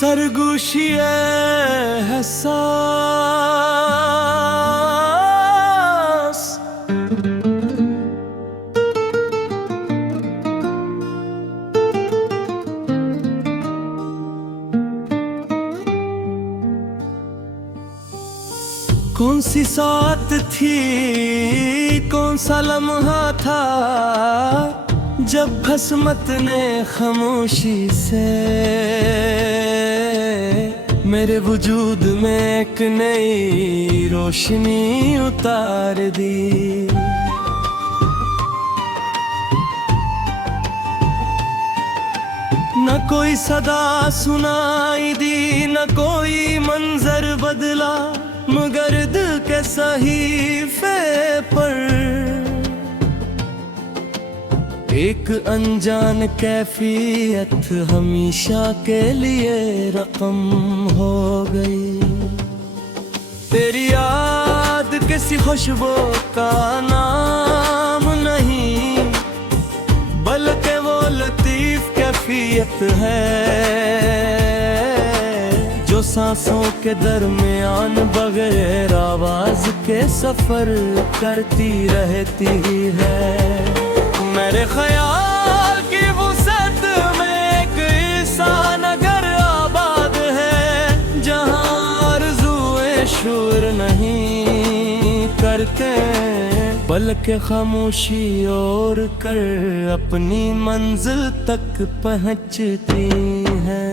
सरगोशी एहसास कौन सी साथ थी, कौन सा लम्हा था जब खस्मत ने खामोशी से मेरे वजूद में एक नई रोशनी उतार दी। न कोई सदा सुनाई दी, न कोई मंजर बदला, मगर दिल के सहीफे पर एक अनजान कैफियत हमेशा के लिए रकम हो गई। तेरी याद किसी खुशबू का नाम नहीं, बल्कि वो लतीफ कैफियत है जो सांसों के दरमियान बगैर आवाज के सफर करती रहती है। मेरे ख्याल की वुसअत में एक ऐसा नगर आबाद है जहाँ आरज़ुए शूर नहीं करते, बल्कि खामोशी और कर अपनी मंजिल तक पहुँचती हैं।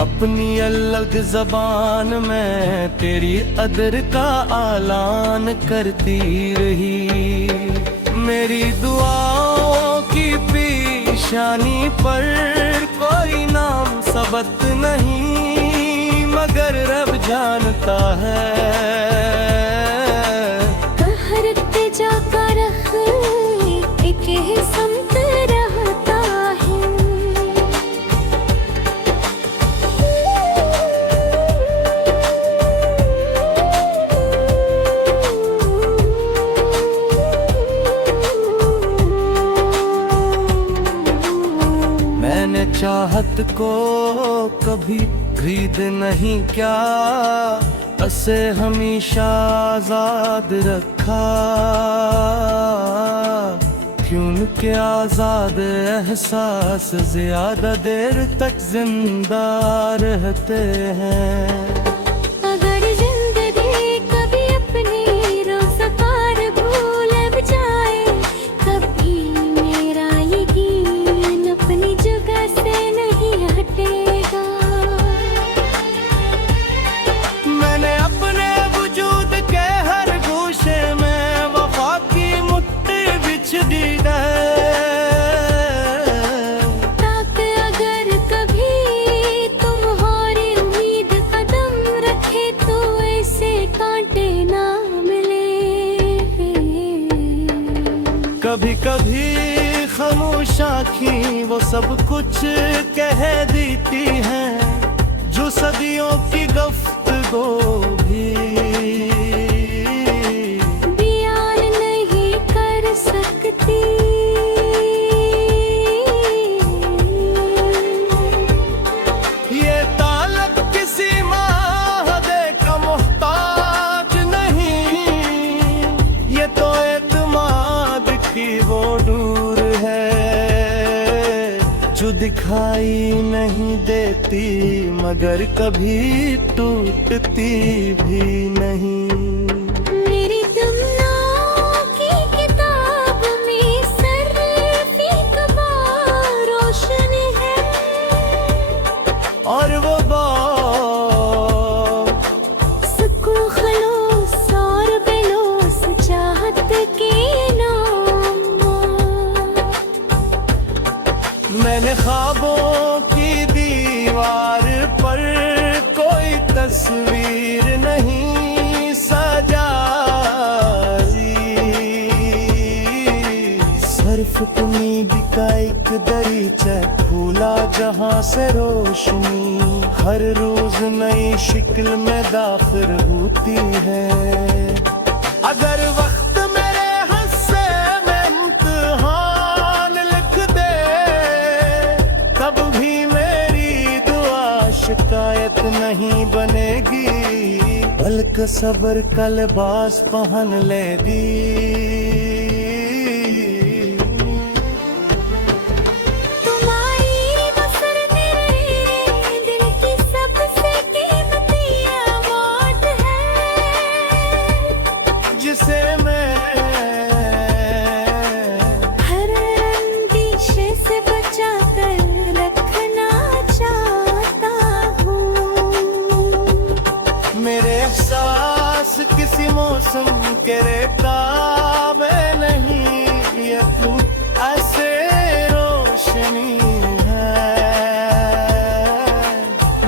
अपनी अलग जबान में तेरी अदर का आलान करती रही। मेरी दुआओं की पेशानी पर कोई नाम सबत नहीं, मगर रब जानता है चाहत को कभी खरीद नहीं क्या, उसे हमेशा आजाद रखा। क्योंकि आजाद एहसास ज्यादा देर तक जिंदा रहते हैं। कभी कभी खामोश आँखें वो सब कुछ कह देती हैं जो सदियों की गुफ्तगू भी बयान नहीं कर सकती। ये तालब किसी माहदे का मोहताज नहीं, ये तो एतमाद की वो नूर है जो दिखाई नहीं देती मगर कभी टूटती भी नहीं। और वो सुकून खलूस और बेलूस चाहत के नाम दरीचा फूला जहां से रोशनी, हर रोज नई शिक्ल में दाखिल होती है। अगर वक्त मेरे हिस्से में इम्तिहान लिख दे, तब भी मेरी दुआ शिकायत नहीं बनेगी, बल्कि सब्र का लिबास पहन लेगी। किसी मौसम के रेताबे नहीं, ये तू ऐसे रोशनी है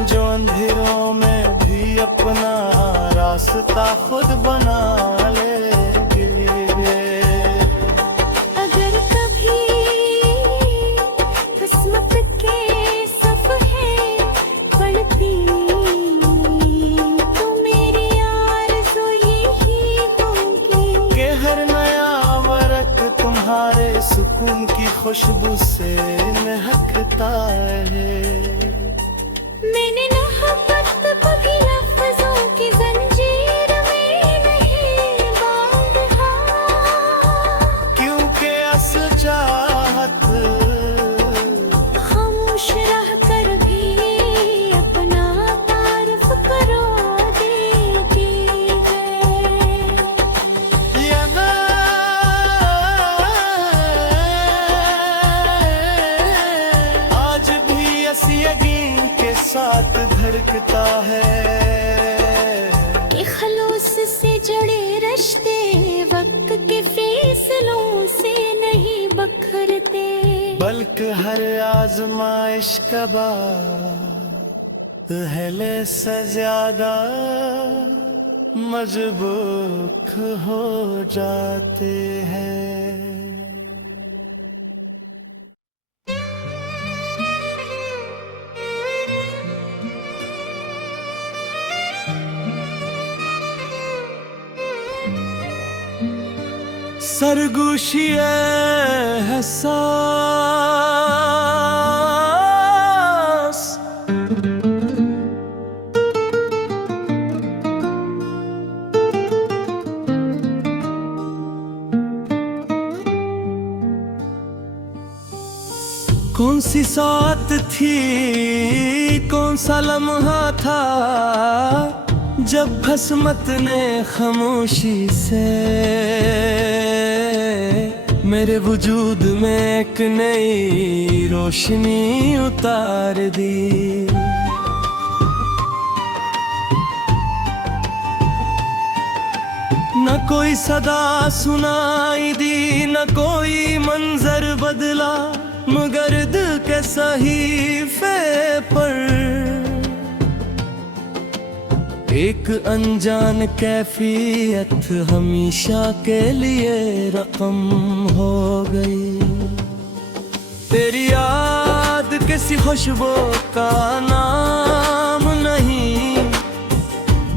जो अंधेरों में भी अपना रास्ता खुद बना लेगी। अगर कभी किस्मत के सफ़े पलटी, सुकून की खुशबू से महकता है। मैंने मोहब्बत को भी लफ्ज़ों की जंजीर में नहीं बांधा, क्योंकि असल चाहत खामोश रह कर भी अपना तारुफ करो देती है। यकीन के साथ धड़कता है कि खलूस से जुड़े रिश्ते वक्त के फैसलों से नहीं बखरते, बल्कि हर आजमाइश का पहले से ज्यादा मजबूत हो जाते हैं। सरगोशी एहसास कौन सी साथ थी, कौन सा लम्हा था, जब भस्मत ने खामोशी से मेरे वजूद में एक नई रोशनी उतार दी। न कोई सदा सुनाई दी, न कोई मंजर बदला, मगर दिल के सहीफे पर एक अनजान कैफियत हमेशा के लिए रकम हो गई। तेरी याद किसी खुशबू का नाम नहीं,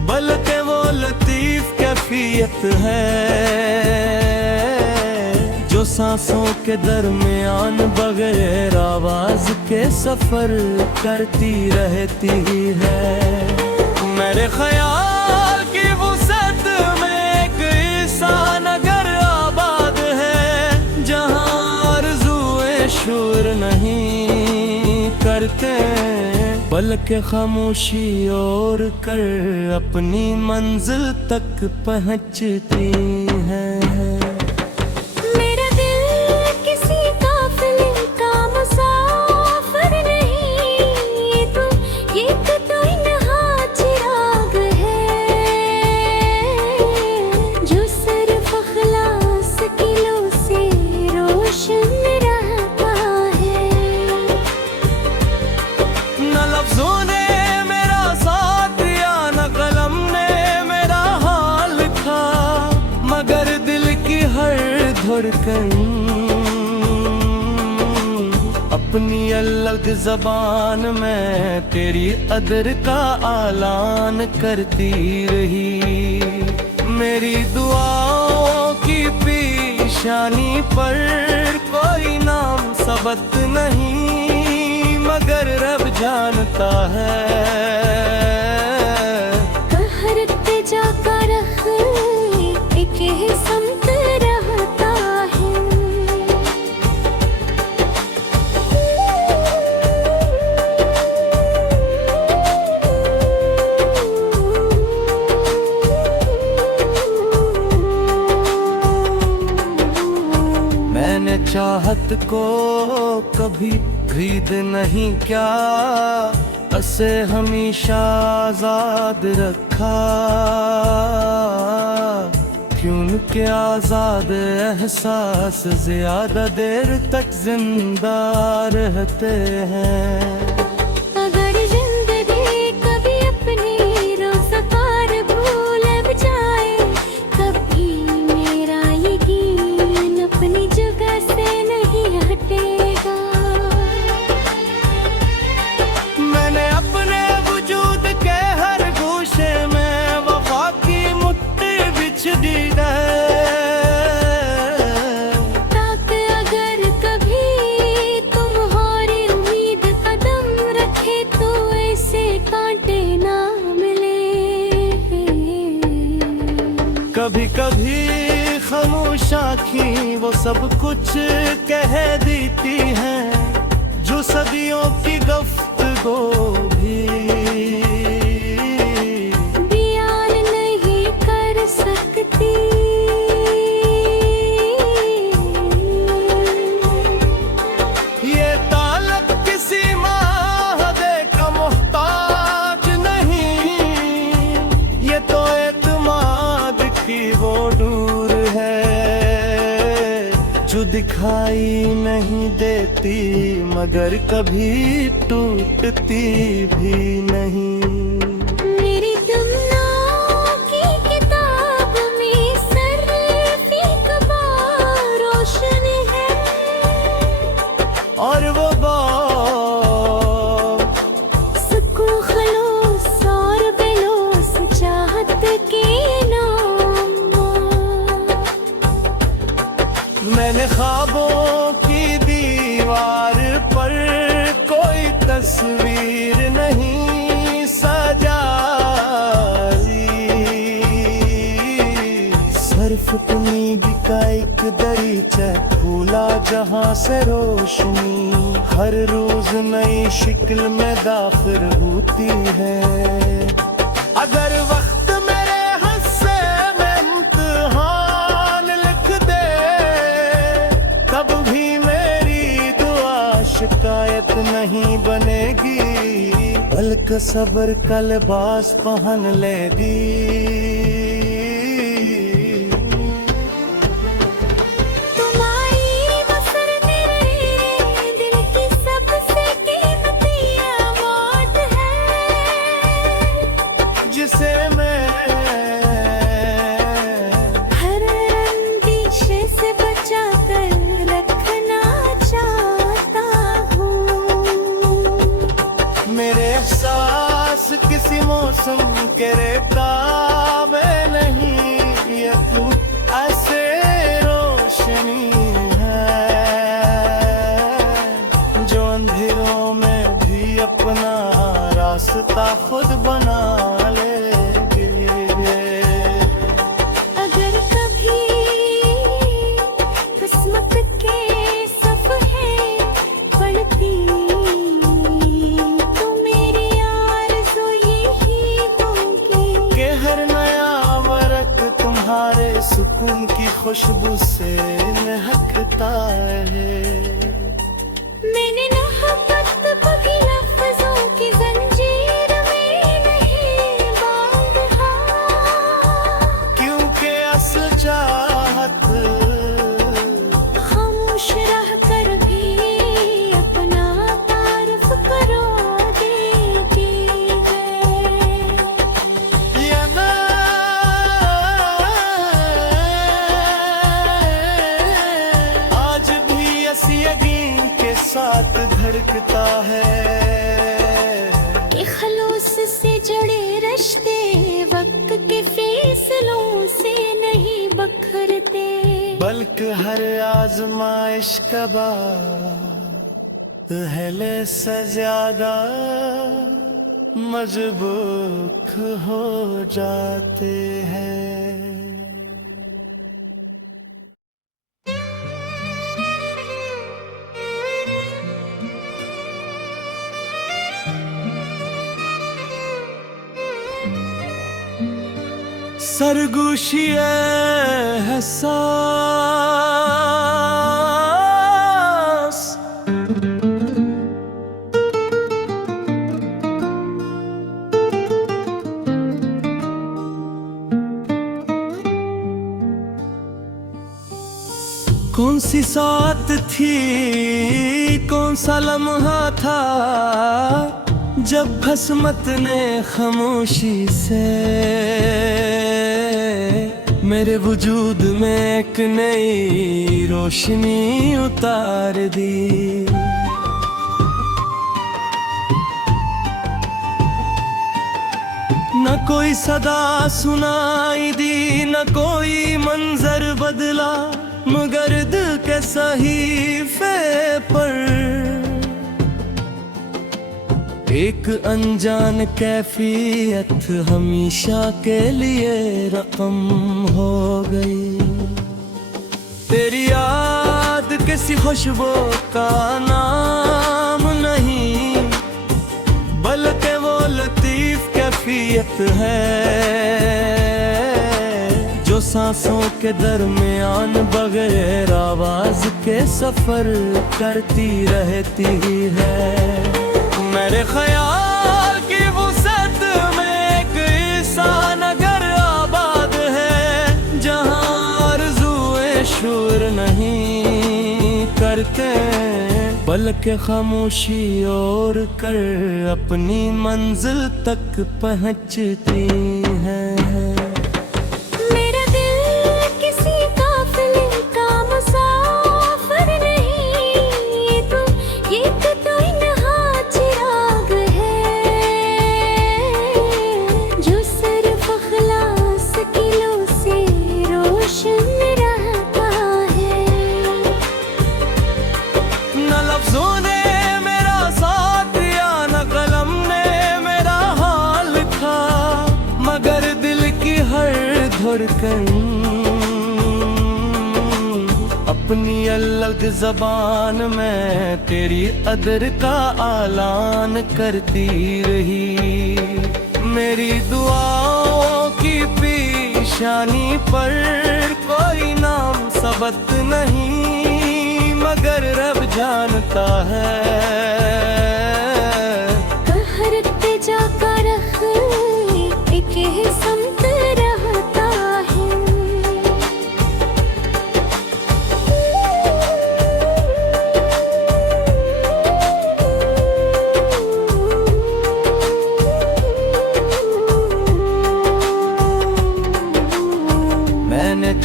बल्कि वो लतीफ कैफियत है जो सांसों के दरमियान बगैर आवाज के सफर करती रहती है। मेरे ख्याल की वुसअत में एक इंसान अगर आबाद है, जहां आरज़ूए शूर नहीं करते, बल्कि खामोशी और कर अपनी मंजिल तक पहुंचती हैं। अपनी अलग जबान में तेरी अदर का आलान करती रही। मेरी दुआओं की पेशानी पर कोई नाम सबत नहीं, मगर रब जानता है। कहरते जाकर एक ही समत रहता है। मैंने चाहत को कभी खरीद नहीं क्या, उसे हमेशा आजाद रखा। क्योंकि आजाद एहसास ज्यादा देर तक जिंदा रहते हैं। अगर जिंदगी कभी अपनी रोज़गार भूल जाए, कभी मेरा यकीन अपनी जगह से नहीं हटेगा। मैंने अपने वजूद के हर गोशे में वफा की मुट्ठी बिछ दी है, ताकि अगर कभी तुम्हारी उम्मीद कदम रखे तो ऐसे कांटे ना मिले। कभी कभी खामोश आँखें वो सब कुछ कह देती हैं, जो सदियों की गुफ्तगू भी बयान नहीं कर सकती। ये ताल्लुक किसी माहदे का मोहताज नहीं, ये तो एतमाद की वो नूर है, जो दिखाई नहीं देती मगर कभी टूटती भी नहीं। मेरी तुमनाओं की किताब में सिर्फ एक बार रोशन है, और वो बात सुकून खलूस और बेलूस चाहत के नाम। मैंने ख्वाबों की दीवार पर कोई तस्वीर नहीं सजाई, सिर्फ तुम्हीं का एक दरीचा फूला जहां से रोशनी हर रोज नई शिक्ल में दाखिल होती है। अगर वक्त मेरे हिस्से में इम्तिहान लिख दे, तब भी मेरी दुआ शिकायत नहीं बनेगी, बल्कि सब्र का लिबास पहन लेगी। तुम्हारी बसर मेरे दिल की सबसे कीमती अमानत है, जिसे मैं हर अंदेशे से बचा कर रखना चाहता हूँ। मेरे एहसास किसी मौसम के रेताबे नहीं, ये तू ऐसे रोशनी है जो अंधेरों में भी अपना रास्ता खुद बना लेगी। अगर कभी किस्मत के सफ़े पलटी तो मेरी आरज़ू यही होगी कि हर नया वर्क तुम्हारे सुकून की खुशबू से महकता है। मैंने मोहब्बत को भी लफ्ज़ों की जंजीर में नहीं बांधा, क्योंकि असल चाहत खामोश रह कर भी अपना तारुफ करो देती है। ये मैं आज भी इस यकीन के साथ एक हर आजमाइश का पहले से ज्यादा मजबूर हो जाते हैं। सरगोशी एहसास कौन सी साथ थी, कौन सा लम्हा था जब खस्मत ने खामोशी से मेरे वजूद में एक नई रोशनी उतार दी। न कोई सदा सुनाई दी, न कोई मंजर बदला, मगर दिल के सहीफे पर एक अनजान कैफियत हमेशा के लिए रकम हो गई। तेरी याद किसी खुशबू का नाम नहीं, बल्कि वो लतीफ कैफियत है जो सांसों के दरमियान बगैर आवाज के सफर करती रहती है। मेरे ख्याल की वुसअत में एक ऐसा नगर आबाद है जहाँ आरज़ूए शूर नहीं करते, बल्कि खामोशी और कर अपनी मंजिल तक पहुँचती हैं। अपनी अलग जबान में तेरी अदर का आलान करती रही। मेरी दुआओं की पेशानी पर कोई नाम सबत नहीं, मगर रब जानता है।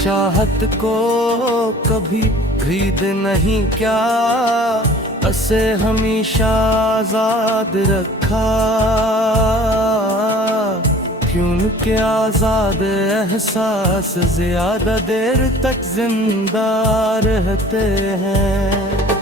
चाहत को कभी खरीद नहीं क्या, उसे हमेशा आजाद रखा, क्योंकि आजाद एहसास ज्यादा देर तक जिंदा रहते हैं।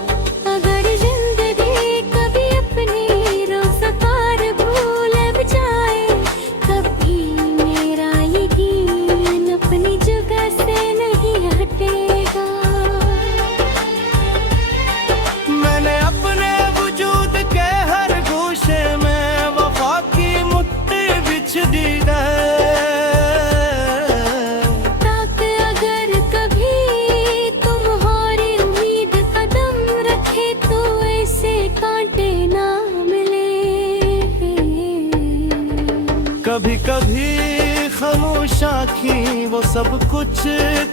कभी कभी खामोश आँखें वो सब कुछ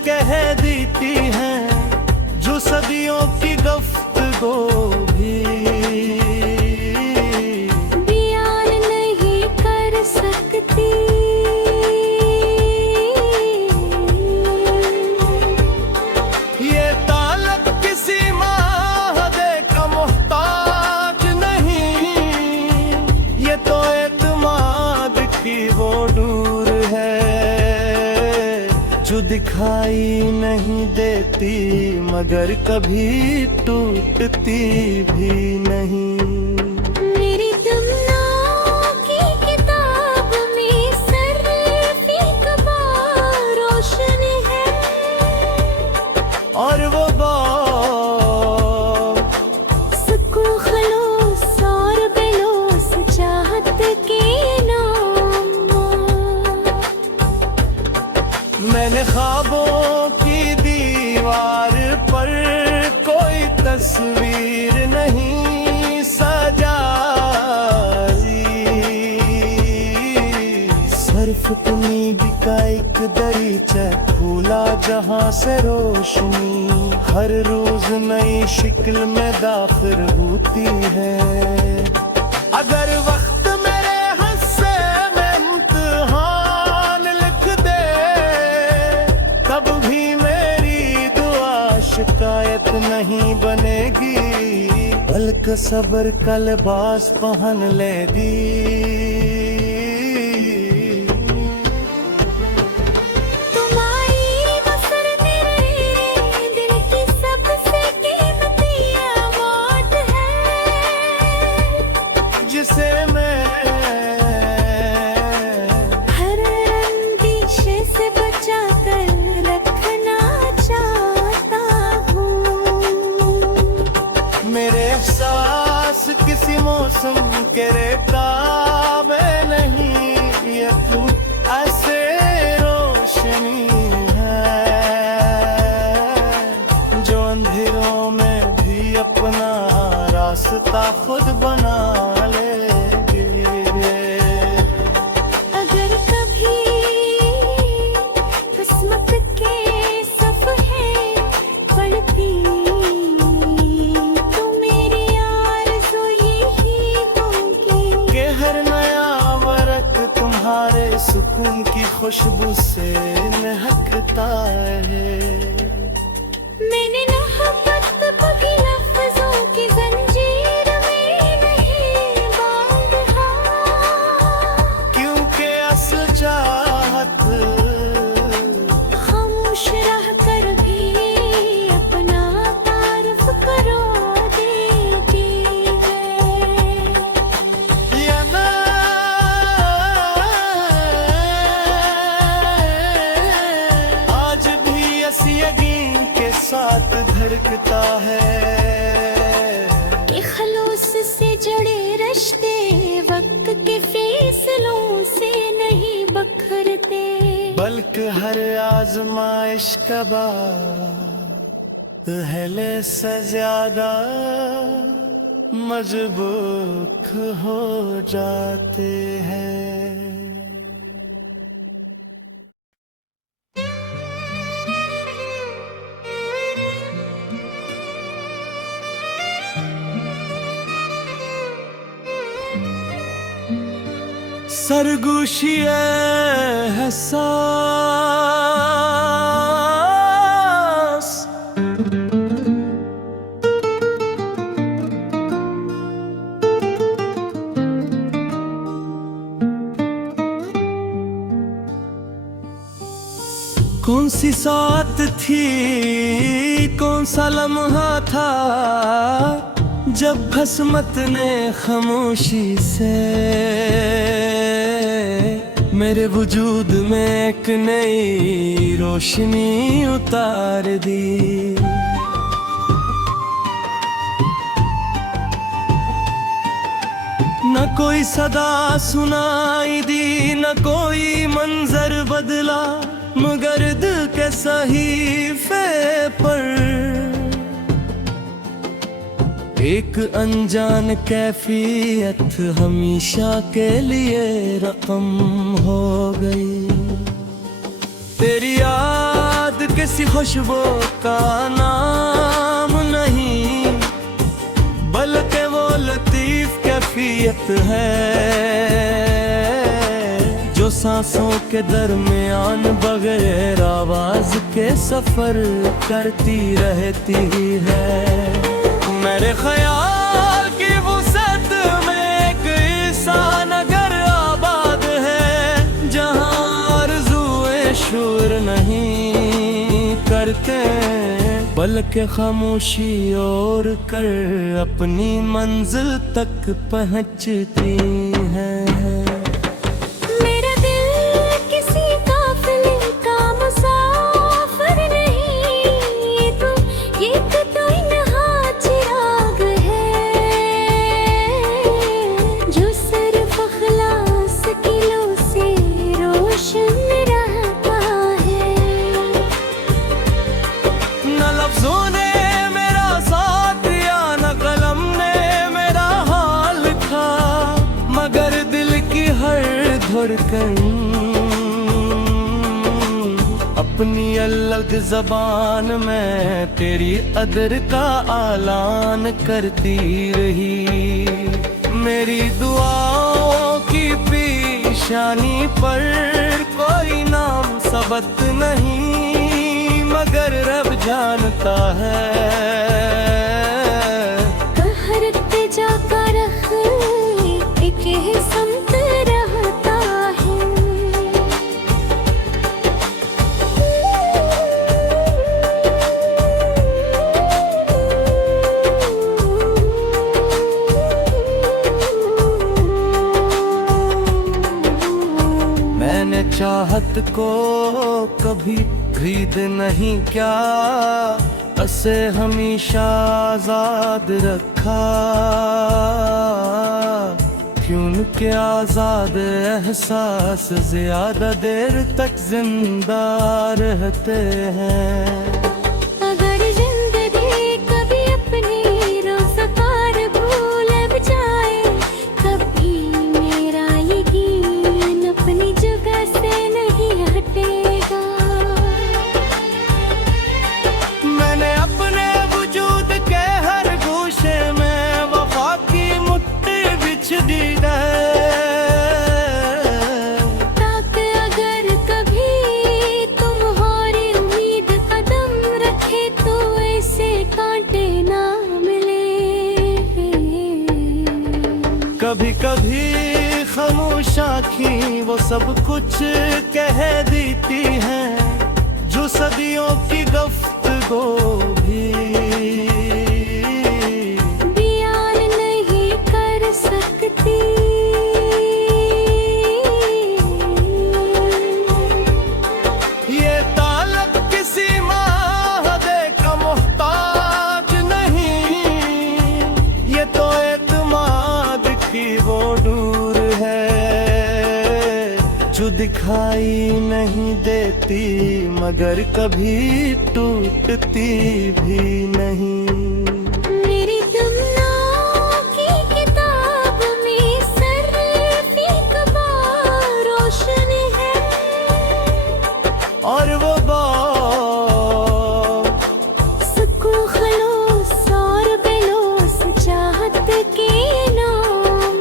कह देती हैं जो सदियों की गुफ्तगू भी बयान नहीं कर सकती। ये ताल्लुक किसी माहदे का मोहताज नहीं, ये तो एतमाद की वो नूर है जो दिखाई नहीं देती मगर कभी टूटती भी नहीं। मेरी तुमनाओं की किताब में सर्फी कबार रोशनी है, और वो बाब सुकून खलूस और बेलूस चाहत के नाम। मैंने ख्वाबों की दीवार पर कोई तस्वीर नहीं सजाई। सर्फ तुमी का एक दरीचा फूला जहां से रोशनी हर रोज नई शिक्ल में दाखिल होती है। अगर वक्त मेरे हिस्से में इम्तिहान लिख दे तब भी मेरी दुआ शिकायत नहीं बनेगी, बल्कि सब्र का लिबास पहन लेगी। तुम्हारी बसर मेरे दिल की सबसे कीमती अमानत है, जिसे मैं हर अंदेशे से बचा कर रखना चाहता हूँ। मेरे एहसास किसी मौसम के रेताबे नहीं, ये तू ऐसे रोशनी है जो अंधेरों में भी अपना रास्ता खुद बना लेगी। अगर कभी किस्मत के सफ़े पलटी तो मेरी आरज़ू यही होगी कि हर नया वरक तुम्हारे सुकून की खुशबू से महकता है। मैंने मोहब्बत को भी लफ्ज़ों की जंजीर में नहीं बांधा, क्योंकि असल चाहत खामोश रह कर भी अपना तारुफ करो देती है। या ना आज भी ऐसी यकीन के साथ धड़कता है कि खलूस से जुड़े रिश्ते वक्त के फैसलों से नहीं बखरते, बल्कि हर आजमाइश का पहले से ज्यादा मजबूत हो जाते हैं। सरगोशी एहसास कौन सी साथ थी, कौन सा लम्हा था जब भस्मत ने खामोशी से मेरे वजूद में एक नई रोशनी उतार दी। न कोई सदा सुनाई दी, न कोई मंजर बदला, मगर दिल के सहीफे पर एक अनजान कैफियत हमेशा के लिए रकम हो गई। तेरी याद किसी खुशबू का नाम नहीं, बल्कि वो लतीफ कैफियत है जो सांसों के दरमियान बगैर आवाज के सफर करती रहती है। मेरे ख्याल की वुसअत में एक ऐसा नगर आबाद है जहाँ आरज़ुए शूर नहीं, करते, बल्कि खामोशी और कर अपनी मंजिल तक पहुंचती हैं। मेरा दिल किसी काफिले का मुसाफिर नहीं, ये तो इन्हा चिराग है जो सिर्फ अखलास की लो से रोशन रहता है। न लफ्जों ने मेरा साथ दिया, न कलम ने मेरा हाल लिखा, मगर दिल की हर धड़कन अपनी अलग जबान में तेरी अदर का ऐलान करती रही। मेरी दुआओं की पेशानी पर कोई नाम सबत नहीं, मगर रब जानता है। हर तेजा का रख एक ही समत रहता है। मैंने चाहत को कभी खरीद नहीं क्या, उसे हमेशा आजाद रखा, क्योंकि आजाद एहसास ज्यादा देर तक जिंदा रहते हैं। अगर जिंदगी कभी अपनी रोज़गार भूल भी जाए, कभी मेरा यकीन अपनी जगह से नहीं हटेगा। मैंने अपने वजूद के हर गोशे में वफा की मुट्ठी बिछ दी है, ताकि अगर कभी तुम्हारी उम्मीद कदम रखे तो ऐसे कांटे ना मिले। कभी कभी खामोश आँखें वो सब कुछ कह देती हैं, जो सदियों की गुफ्तगू भी बयान नहीं कर सकती। ये तालब किसी माहदे का मोहताज नहीं, ये तो एतमाद की वो डोर है जो दिखाई नहीं देती मगर कभी टूटती भी नहीं। मेरी तुमनाओं की किताब में सिर्फ एक बार रोशनी है, और वो सुकून खलूस और बेलूस चाहत के नाम।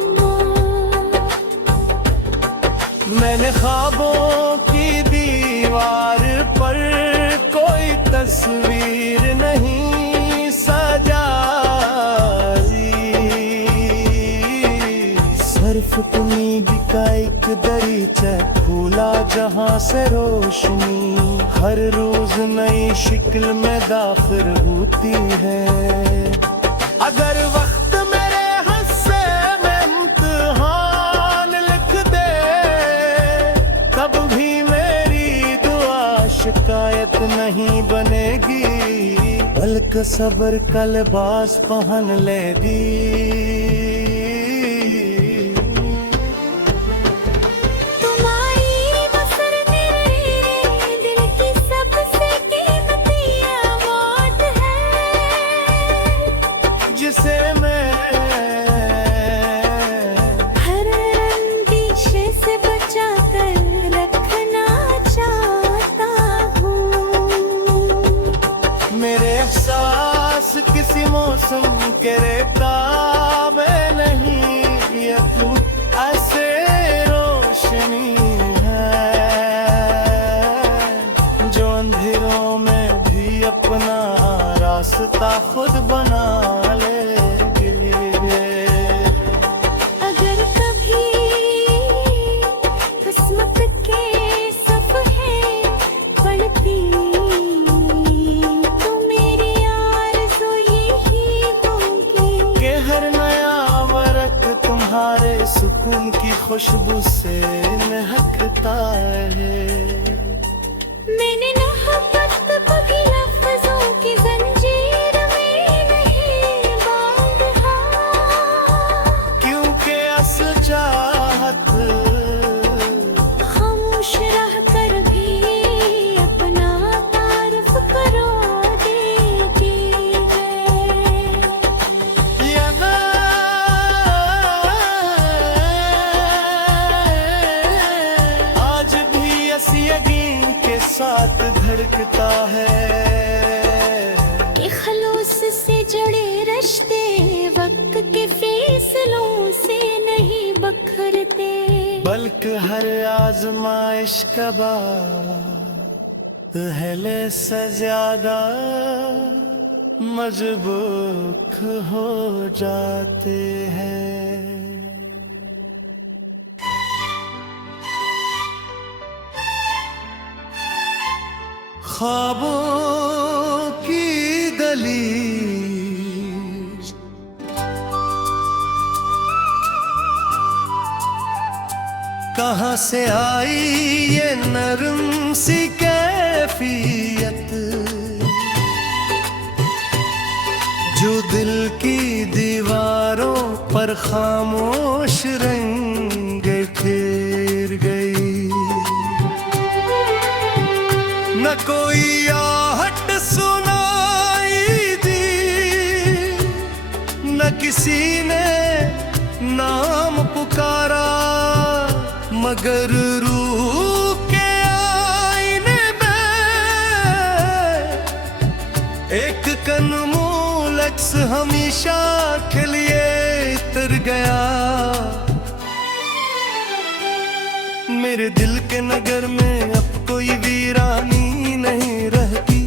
मैंने ख्वाबों की दीवार पर कोई तस्वीर नहीं सजाई, सिर्फ तुम्हीं का एक दरीचा खुला जहां से रोशनी हर रोज नई शिक्ल में दाखिल होती है। अगर वक्त मेरे हिस्से में इम्तिहान लिख दे, तब भी मेरी दुआ शिकायत नहीं बनेगी, बल्कि सब्र का लिबास पहन लेगी। तुम्हारी बसर मेरे दिल की सबसे कीमती अमानत है, जिसे मैं हर अंदेशे से बचा कर रखना चाहता हूँ। मेरे एहसास किसी मौसम के रेताबे नहीं, ये तू ऐसे रोशनी है जो अंधेरों में भी अपना रास्ता खुद बना लेगी। अगर कभी किस्मत के सफ़े पलटी खुशबू से महकता है। मैंने मोहब्बत को भी लफ्जों की जंजीर में नहीं बांधा, क्योंकि असल चाहत खामोश रह कर भी अपना तारुफ करो देती है। या ना आज भी ऐसी यकीन के साथ धड़कता है कि खलूस से जुड़े रिश्ते वक्त के फैसलों से नहीं बखरते, बल्कि हर आजमाइश का पहले से ज्यादा मजबूत हो जाते हैं। ख्वाबों की दलीज कहाँ से आई ये नरम सी कैफियत, जो दिल की दीवारों पर खामोश रंग खेर गई। न कोई आहट सुनाई दी, न किसी ने नाम पुकारा, मगर रूह के आईने में एक कनमूल अक्स हमेशा के लिए तर गया। मेरे दिल के नगर में अब कोई वीरानी नहीं रहती,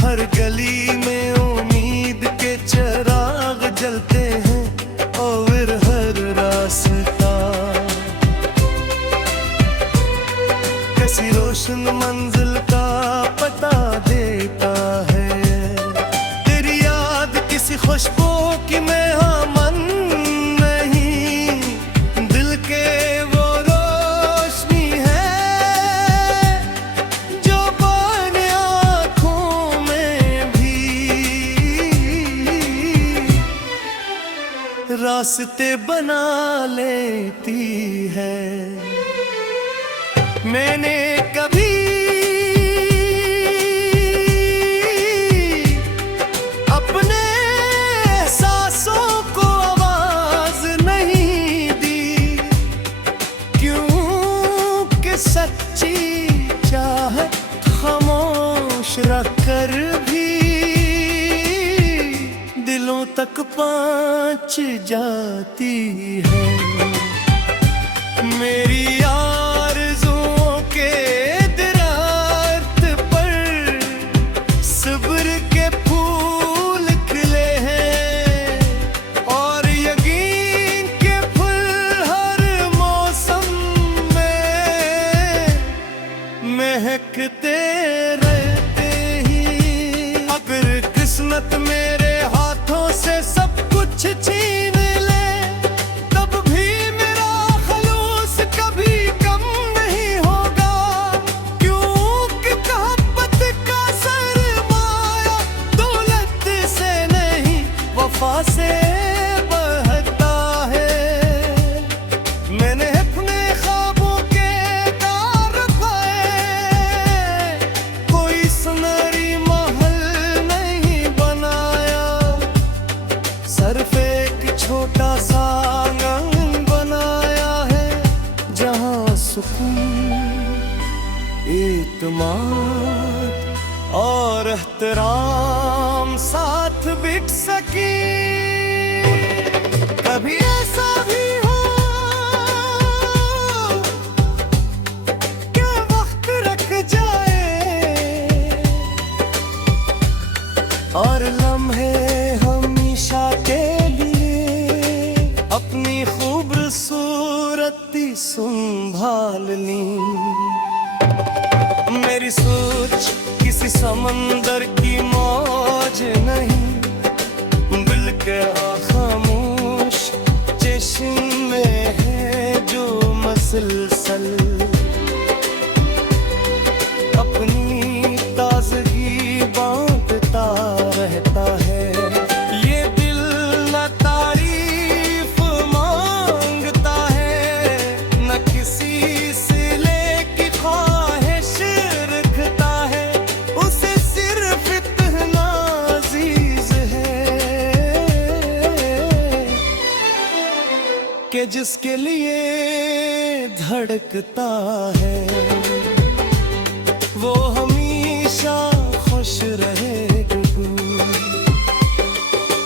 हर गली में उम्मीद के चिराग जलते हैं और हर रास्ता किसी रोशन मंजिल का पता देता है। तेरी याद किसी खुशबू की मेहमान नहीं, दिल के वो रोशनी है जो बने आँखों में भी रास्ते बना लेती है। मैंने कभी अपने एहसासों को आवाज नहीं दी, क्योंकि सच्ची चाहत खामोश रखकर भी दिलों तक पहुंच जाती है। मेरी आरज़ुओं के दरात पर सब्र के फूल खिले हैं और यकीन के फूल हर मौसम में महकते रहते ही। अगर किस्मत मेरे हाथों से सब कुछ छीन ले, तब भी मेरा खलूस कभी कम नहीं होगा, क्योंकि मोहब्बत का सरमाया दौलत से नहीं वफा से बढ़ता है। मैंने अपने ख्वाबों के तार पाए, कोई सुनहरी महल नहीं बनाया, सिर्फ एक छोटा सा आंगन बनाया है, जहां सुकून, इत्मीनान और एहतराम साथ बिक सके। कभी ऐसा भी हो कि वक्त रख जाए और लम्हे हमेशा के लिए अपनी खूबसूरती संभाल ली। मेरी सोच किसी समंदर की मौज नहीं, बल्कि खामोश चश्मे है जो ये जिसके लिए धड़कता है वो हमेशा खुश रहे।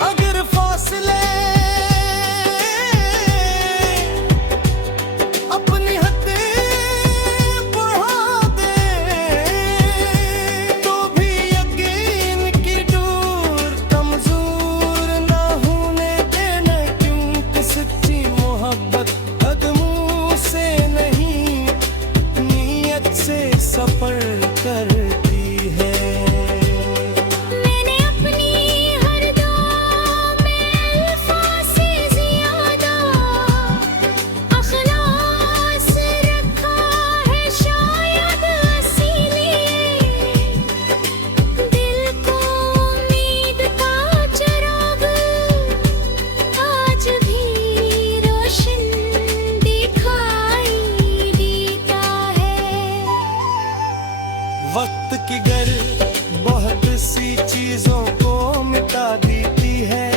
अगर फासले अपनी हदें बढ़ा दे तो भी यकीन की डोर कमजोर ना होने देना, क्योंकि सच्ची मोहब्बत कदमों से नहीं नीयत से सफर करती है। मैंने अपनी हर दुआ में अल्फाज से ज़्यादा अखलास रखा है शायद इसीलिए। दिल को उम्मीद का चिराग आज भी रोशन दिखाई देता है। वक्त की गर बहुत सी चीजों को मिटा देती है,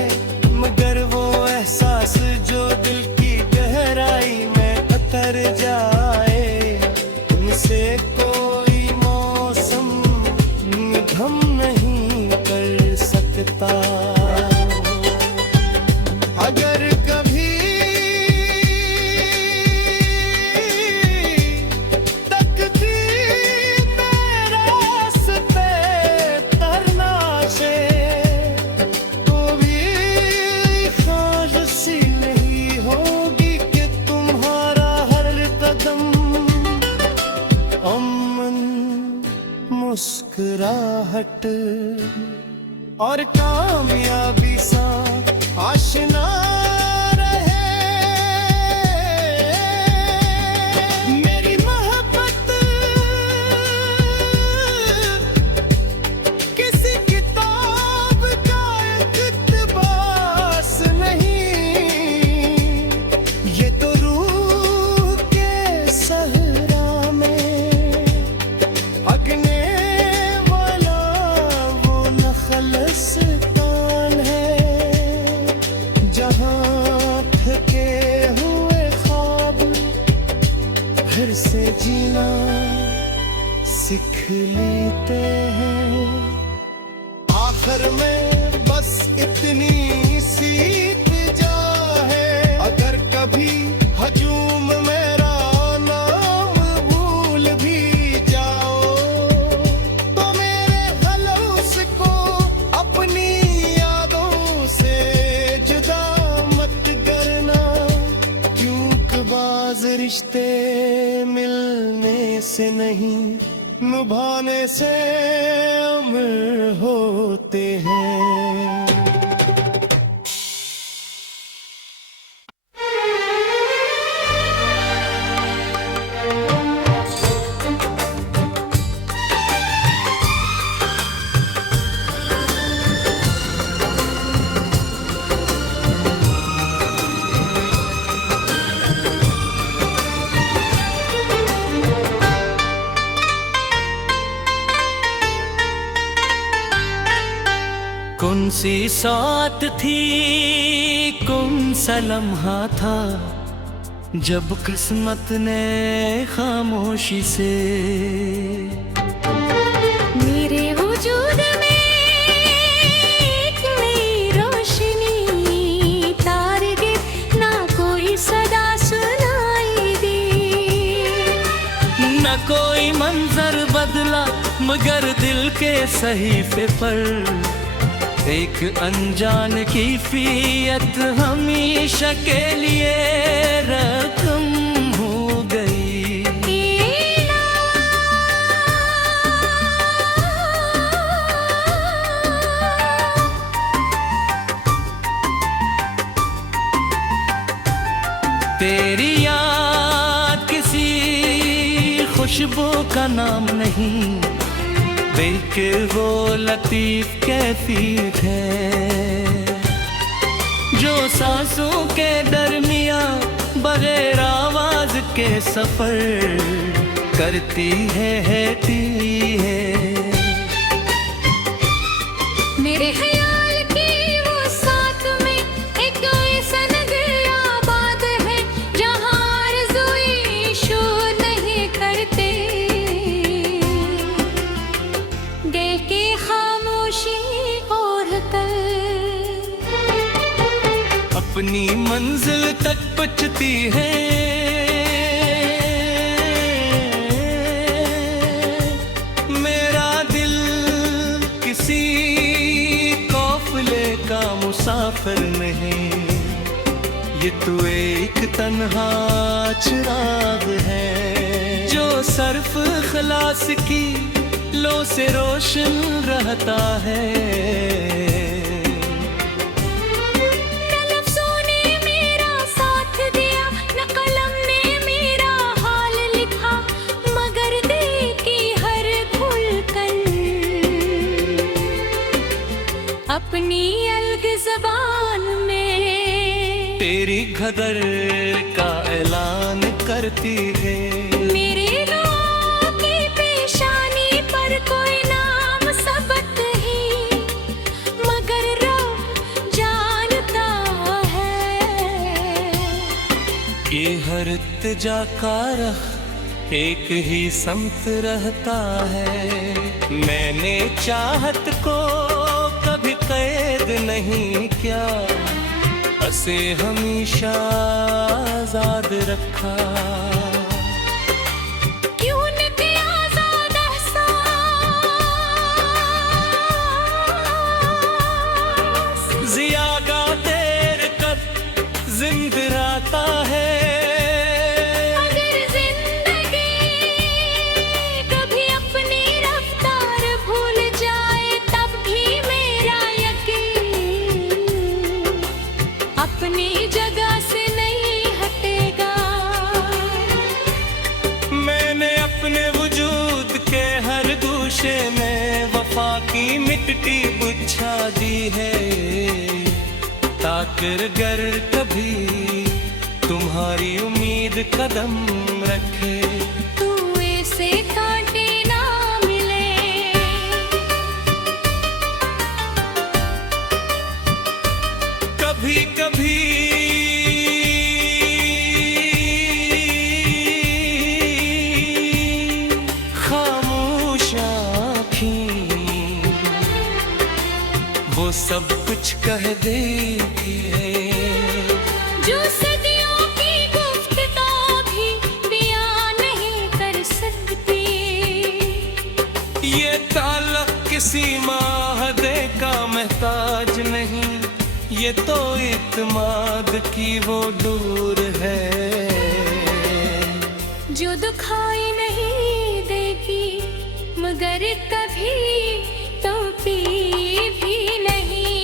मगर वो एहसास जो दिल की गहराई में उतर जाए उनसे कोई मौसम निगम नहीं कर सकता। अगर कभी मुस्कुराहट और कामयाबी सा आशना रहे। मेरी मोहब्बत किसी किताब का इक़्तिबास नहीं, ये तो रूह के सहरा में अग्नि खालिस्तान है, जहाँ थके हुए ख्वाब फिर से जीना सीख लेते हैं। आखिर में बस इतनी सी इल्तिजा है, अगर कभी हजूम मेरा नाम भूल भी जाओ तो मेरे खलूस को अपनी यादों से जुदा मत करना, क्योंकि बाज़ रिश्ते मिलने से नहीं निभाने से अमर होते हैं। कौन सी साथ थी, कौन सा लम्हा था जब किस्मत ने खामोशी से मेरे वजूद में एक नई रोशनी तारगे ना कोई सदा सुनाई दी। न कोई मंजर बदला मगर दिल के सहीफे पर एक अनजान की फीयत हमेशा के लिए रकम हो गई। तेरी याद किसी खुशबू का नाम नहीं, बल्कि वो लतीफ कैफियत है जो सांसों के दरमियां बगैर आवाज के सफर करती है मेरे ख्याल की वो साथ में एक ऐसा नगर आबाद है बचती है। मेरा दिल किसी काफिले का मुसाफिर नहीं, ये तू एक तन्हा चिराग है जो सर्फ खलास की लो से रोशन रहता है। न लफ्ज़ों ने मेरा साथ दिया, न कलम ने मेरा हाल लिखा, मगर दिल की हर खुलकर अपनी अलग ज़बान में तेरी गदर का ऐलान करती है। मेरे रों की पेशानी पर कोई नाम सबक ही, मगर रब जानता है ये हर इत्तिजा का रख एक ही समत रहता है। मैंने चाहत को कभी कैद नहीं किया, उसे हमेशा आजाद रखा। क्यों न किया आज़ाद एहसास, जियागा देर कब जिंद रहता है। अगर जिंदगी कभी अपनी रफ्तार भूल जाए, तब भी मेरा यकीन अपनी जगह से नहीं हटेगा। मैंने अपने वजूद के हर गोशे में वफा की मिट्टी बिछा दी है, ताकर गर कभी तुम्हारी उम्मीद कदम रखे, तू ऐसे कांटे ना मिले। कभी कभी खामोश आँखें वो सब कुछ कह देती है, जो सदियों की गुफ्तगू भी बयां नहीं कर सकती। ये ताल्लुक किसी माहदे का महताज नहीं, ये तो इत्माद की वो दूर है जो दुखाई नहीं देगी, मगर कभी टूटी भी नहीं।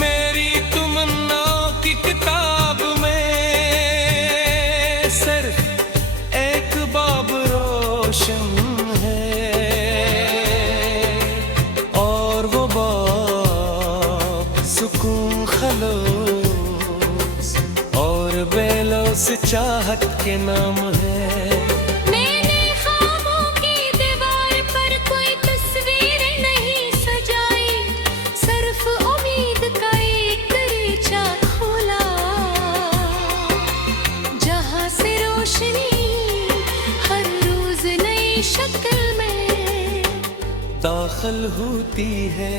मेरी तमन्नाओं की किताब में सिर्फ एक बाब रोशन है, और वो बाब सुकून खलोस और बेलोस चाहत के नाम है। मैंने ख्वाबों की दीवार पर कोई तस्वीर नहीं सजाई, सिर्फ उम्मीद का एक दरीचा खोला, जहां से रोशनी हर रोज नई शक्ल में दाखिल होती है।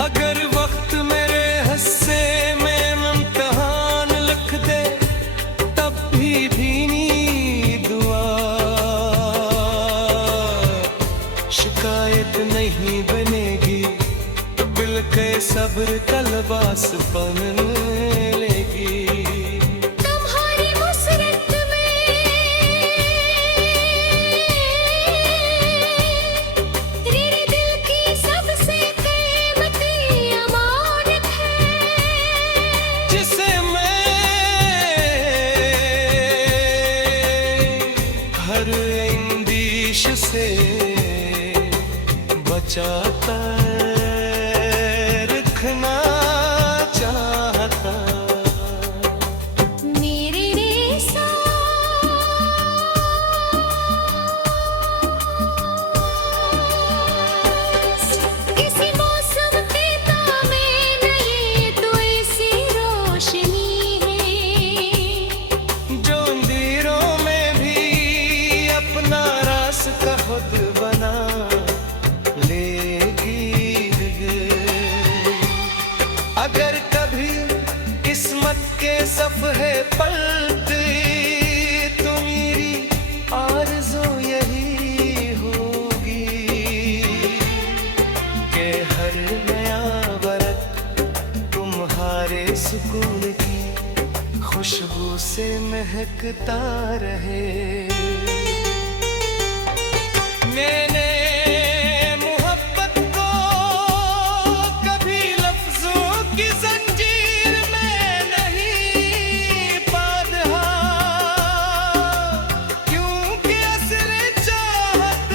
अगर वक्त मेरे हिस्से में इम्तिहान लिख दे, तब भी नहीं दुआ शिकायत नहीं बनेगी, बिल के सब्र का लिबास पहन लेगी। तुम्हारी मुसरत में तेरे दिल की सबसे कीमती अमानत है, जिसे मैं हर इंदिश से बचाता रखना चाहता। मेरे रेसा किसी मौसम के तामे नहीं, तो ऐसी रोशनी है जो अंधेरों में भी अपना रास्ता खुद बना ले किस्मत के सफ़े पलटी तो मेरी आरज़ू यही होगी कि हर नया बरत तुम्हारे सुकून की खुशबू से महकता रहे। मैंने मोहब्बत को कभी लफ्जों की जंजीर में नहीं बांधा, क्योंकि असरे चाहत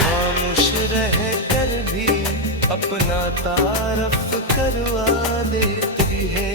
खामोश रह कर भी अपना तारफ करवा देती है।